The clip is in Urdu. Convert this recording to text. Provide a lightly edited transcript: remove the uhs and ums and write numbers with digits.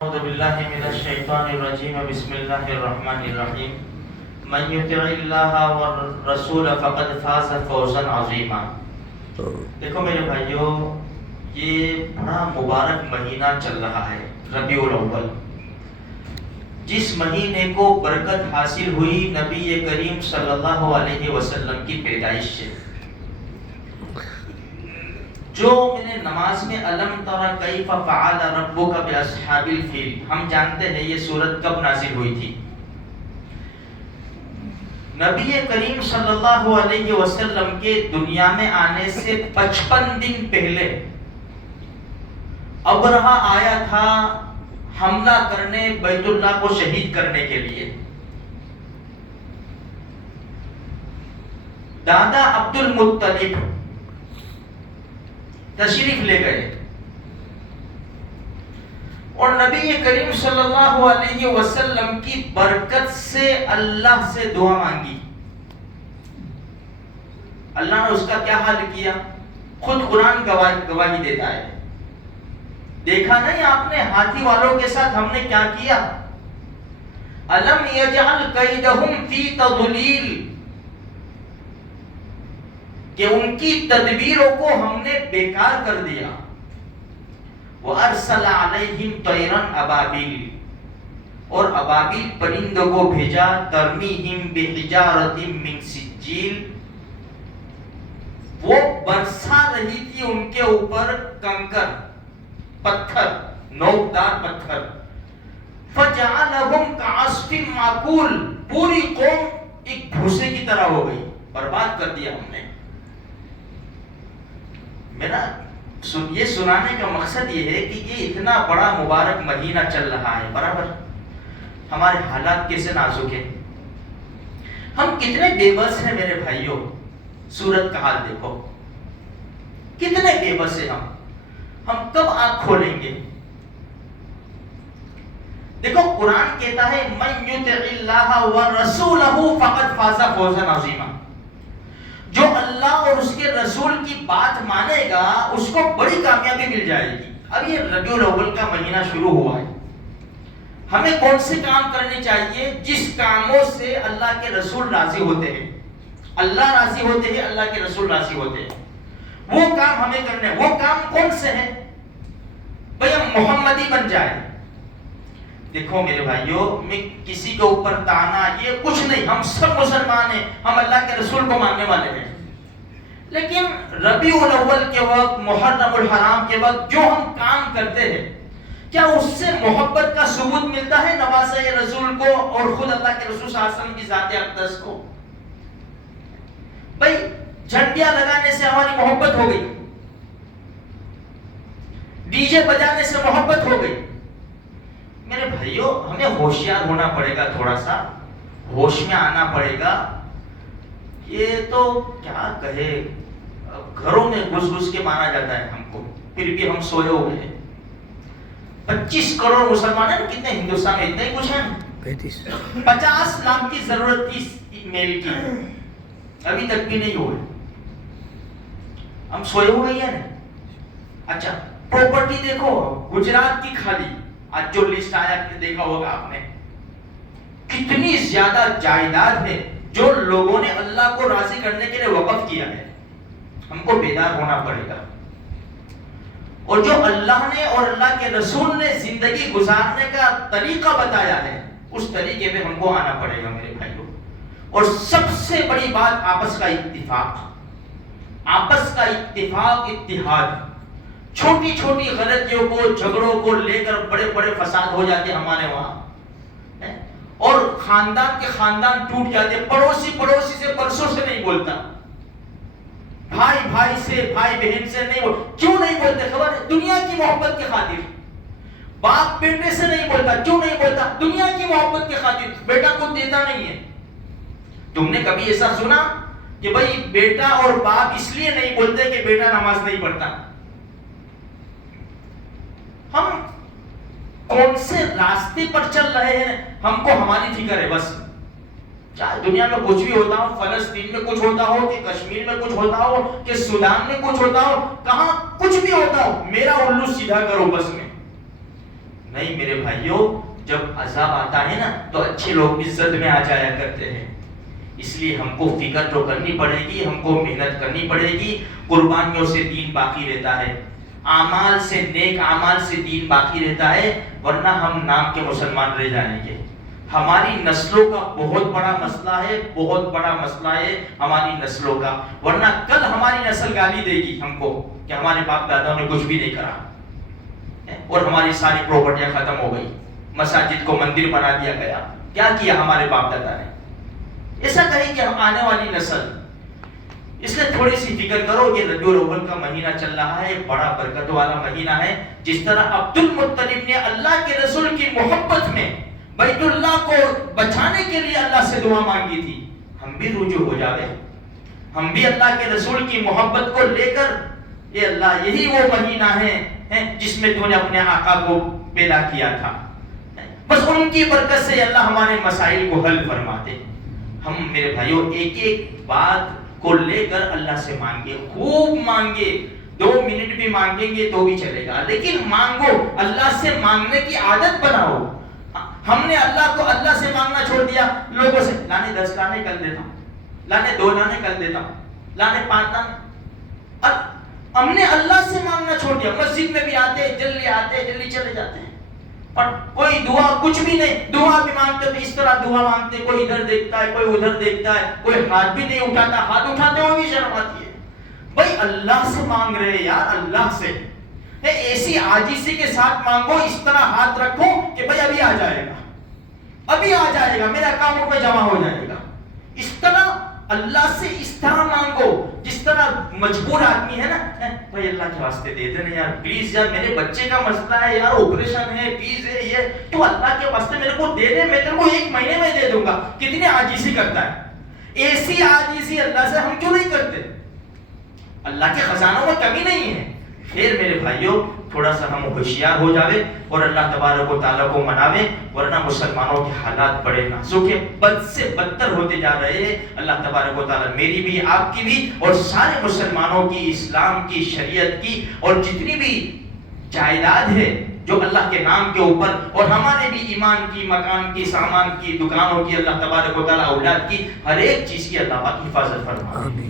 أعوذ بالله من الشيطان الرجيم بسم الله الرحمن الرحيم من يطع الله والرسول فقد فاز فوزا عظيما. دیکھو میرے بھائیوں، یہ بڑا مبارک مہینہ چل رہا ہے ربیع الاول، جس مہینے کو برکت حاصل ہوئی نبی کریم صلی اللہ علیہ وسلم کی پیدائش سے. جو میں نے نماز میں علم تر کیف فعل ربک باصحاب الفیل، ہم جانتے ہیں یہ سورت کب نازل ہوئی تھی. نبی کریم صلی اللہ علیہ وسلم کے دنیا میں آنے سے 55 دن پہلے ابرہہ آیا تھا حملہ کرنے، بیت اللہ کو شہید کرنے کے لیے. دادا عبد المطلب تشریف لے گئے اور نبی کریم صلی اللہ علیہ وسلم کی برکت سے اللہ سے دعا مانگی. اللہ نے اس کا کیا حال کیا؟ خود قرآن گواہی دیتا ہے. دیکھا نہیں آپ نے ہاتھی والوں کے ساتھ ہم نے کیا کیا؟ الم یجعل کیدہم فی تضلیل، کہ ان کی تدبیروں کو ہم نے بیکار کر دیا. وَأَرْسَلَ عَلَيْهِمْ طَيْرًا أَبَابِيلَ، اور ابابیل پرندوں کو بھیجا. تَرْمِيهِمْ بِحِجَارَةٍ مِّن سِجِّيلٍ، وہ برسا رہی تھی ان کے اوپر کنکر، پتھر، نوکدار پتھر. فَجَعَلَهُمْ كَعَصْفٍ مَّأْكُولٍ، پوری قوم ایک بھوسے کی طرح ہو گئی، برباد کر دیا ہم نے. میرا یہ سنانے کا مقصد یہ ہے کہ یہ اتنا بڑا مبارک مہینہ چل رہا ہے، برابر ہمارے حالات کیسے نازک ہیں، ہم کتنے بے بس ہیں میرے بھائیوں. سورت کا حال دیکھو، کتنے بے بس ہیں ہم کب آنکھ کھولیں گے؟ دیکھو قرآن کہتا ہے من یطع اللہ ورسولہ فقد فاز فوزا عظیما، جو اللہ اور اس کے رسول کی بات مانے گا اس کو بڑی کامیابی مل جائے گی. اب یہ ربیع الاول کا مہینہ شروع ہوا ہے، ہمیں کون سے کام کرنے چاہیے جس کاموں سے اللہ کے رسول راضی ہوتے ہیں، اللہ راضی ہوتے ہیں، اللہ کے رسول راضی ہوتے ہیں، وہ کام ہمیں کرنے. وہ کام کون سے ہیں بھئی؟ ہم محمدی بن جائیں. دیکھو میرے بھائیوں، میں کسی کے اوپر تانا یہ کچھ نہیں، ہم سب مسلمان ہیں، ہم اللہ کے رسول کو ماننے والے ہیں. لیکن ربیع الاول کے وقت، محرم الحرام کے وقت جو ہم کام کرتے ہیں، کیا اس سے محبت کا ثبوت ملتا ہے نواسۂ رسول کو اور خود اللہ کے رسول صلی اللہ علیہ وسلم کی ذات اقدس کو؟ بھائی جھنڈیاں لگانے سے ہماری محبت ہو گئی، ڈی جے بجانے سے محبت ہو گئی. میرے بھائیوں ہمیں ہوشیار ہونا پڑے گا، تھوڑا سا ہوش میں آنا پڑے گا. یہ تو کیا کہے، گھروں میں گھس گھس کے مارا جاتا ہے ہم کو، پھر بھی ہم سوئے ہوئے ہیں. 25 کروڑ مسلمان ہیں، کتنے ہندوستان میں؟ اتنے ہی کچھ ہیں. 50 لاکھ کی ضرورت تھی میل کی، ابھی تک بھی نہیں ہوئے، ہم سوئے ہوئے ہیں نا. اچھا پراپرٹی دیکھو، گجرات کی خالی، آج جو لسٹ آیا دیکھا ہوگا آپ نے، کتنی زیادہ جائیداد ہے جو لوگوں نے اللہ کو راضی کرنے کے لیے وقف کیا ہے. ہم کو بیدار ہونا پڑے گا، اور جو اللہ نے اور اللہ کے رسول نے زندگی گزارنے کا طریقہ بتایا ہے اس طریقے پہ ہم کو آنا پڑے گا میرے بھائیوں. اور سب سے بڑی بات آپس کا اتفاق، آپس کا اتفاق، اتحاد. چھوٹی چھوٹی غلطیوں کو، جھگڑوں کو لے کر بڑے بڑے فساد ہو جاتے ہمارے وہاں، اور خاندان کے خاندان ٹوٹ جاتے. پڑوسی پڑوسی سے برسوں سے نہیں بولتا، بھائی بھائی سے، بھائی بہن سے نہیں بولتا. کیوں نہیں بولتے؟ خبر ہے؟ دنیا کی محبت کے خاطر. باپ بیٹے سے نہیں بولتا، کیوں نہیں بولتا؟ دنیا کی محبت کے خاطر. بیٹا کو دیتا نہیں ہے. تم نے کبھی ایسا سنا کہ بھائی بیٹا اور باپ اس لیے نہیں بولتے کہ بیٹا نماز نہیں پڑھتا؟ ہم کون سے راستے پر چل رہے ہیں ہم کو ہماری فکر ہے بس. چاہے دنیا میں کچھ بھی ہوتا ہو، فلسطین میں کچھ ہوتا ہو، کہ کشمیر میں کچھ ہوتا ہو، کہ سودان میں کچھ ہوتا ہو، کہاں کچھ بھی ہوتا ہو، میرا الو سیدھا کرو بس میں. نہیں میرے بھائیوں، جب عذاب آتا ہے نا تو اچھے لوگ عزت میں آ جایا کرتے ہیں. اس لیے ہم کو فکر تو کرنی پڑے گی، ہم کو محنت کرنی پڑے گی. قربانیوں سے دین باقی رہتا ہے، اعمال سے، نیک اعمال سے دین باقی رہتا ہے، ورنہ ہم نام کے مسلمان رہ جائیں گے. ہماری نسلوں کا بہت بڑا مسئلہ ہے، بہت بڑا مسئلہ ہے ہماری نسلوں کا. ورنہ کل ہماری نسل گالی دے گی ہم کو کہ ہمارے باپ داداؤں نے کچھ بھی نہیں کرا اور ہماری ساری پراپرٹیاں ختم ہو گئی، مساجد کو مندر بنا دیا گیا. کیا کیا ہمارے باپ دادا نے؟ ایسا کہیں کہ ہم آنے والی نسل. اس لیے تھوڑی سی فکر کرو. یہ ربیع الاول کا مہینہ چل رہا ہے، بڑا برکت والا مہینہ ہے. جس طرح عبد المطلب نے اللہ کے رسول کی محبت میں بیت اللہ کو بچانے کے لیے اللہ سے دعا مانگی تھی، ہم بھی رجوع ہو جاوے، ہم بھی اللہ کے رسول کی محبت کو لے کر، اے اللہ یہی وہ مہینہ ہے جس میں تو نے اپنے آقا کو پیدا کیا تھا. بس ان کی برکت سے اللہ ہمارے مسائل کو حل فرماتے. ہم میرے بھائیوں ایک ایک بات کو لے کر اللہ سے مانگے، خوب مانگے. 2 منٹ بھی مانگیں گے تو بھی چلے گا، لیکن مانگو، اللہ سے مانگنے کی عادت بناؤ. ہم نے اللہ سے مانگنا چھوڑ دیا، لوگوں سے لانے 10 لانے کر دیتا ہوں، لانے 2 لانے کر دیتا ہوں، لانے 5 لانے. ہم نے اللہ سے مانگنا چھوڑ دیا. مسجد میں بھی آتے جلدی چلے جاتے ہیں، اور کوئی دعا کچھ بھی نہیں. دعا بھی مانگتے تو اس طرح دعا مانگتے، کوئی ادھر دیکھتا ہے، کوئی ادھر دیکھتا ہے، کوئی ہاتھ بھی نہیں اٹھاتا، ہاتھ اٹھاتے ہوئے بھی شرم آتی ہے. بھائی اللہ سے مانگ رہے یار، اللہ سے ایسی عاجزی کے ساتھ مانگو، اس طرح ہاتھ رکھو کہ بھائی ابھی آ جائے گا، میرے اکاؤنٹ میں جمع ہو جائے گا. اس طرح اللہ سے اس طرح مانگو جس طرح مجبور آدمی ہے نا، بھائی اللہ کے واسطے دے دینا یار پلیز، یار میرے بچے کا مسئلہ ہے یار، آپریشن ہے، فیس ہے، یہ تو اللہ کے واسطے میرے کو دے دے، میں تیرے کو 1 مہینے میں دے دوں گا. کتنی عاجزی کرتا ہے. ایسی عاجزی اللہ سے ہم کیوں نہیں کرتے؟ اللہ کے خزانوں میں کمی نہیں ہے. پھر میرے بھائیوں تھوڑا سا ہم ہوشیار ہو جاوے اور اللہ تبارک و تعالیٰ کو مناوے، ورنہ مسلمانوں کے حالات بڑے نازک ہیں، بد سے بدتر ہوتے جا رہے ہیں. اللہ تبارک و تعالیٰ میری بھی، آپ کی بھی اور سارے مسلمانوں کی، اسلام کی، شریعت کی اور جتنی بھی جائیداد ہے جو اللہ کے نام کے اوپر، اور ہمارے بھی ایمان کی، مکان کی، سامان کی، دکانوں کی، اللہ تبارک و تعالیٰ اولاد کی، ہر ایک چیز کی اللہ پاک حفاظت فرمائے.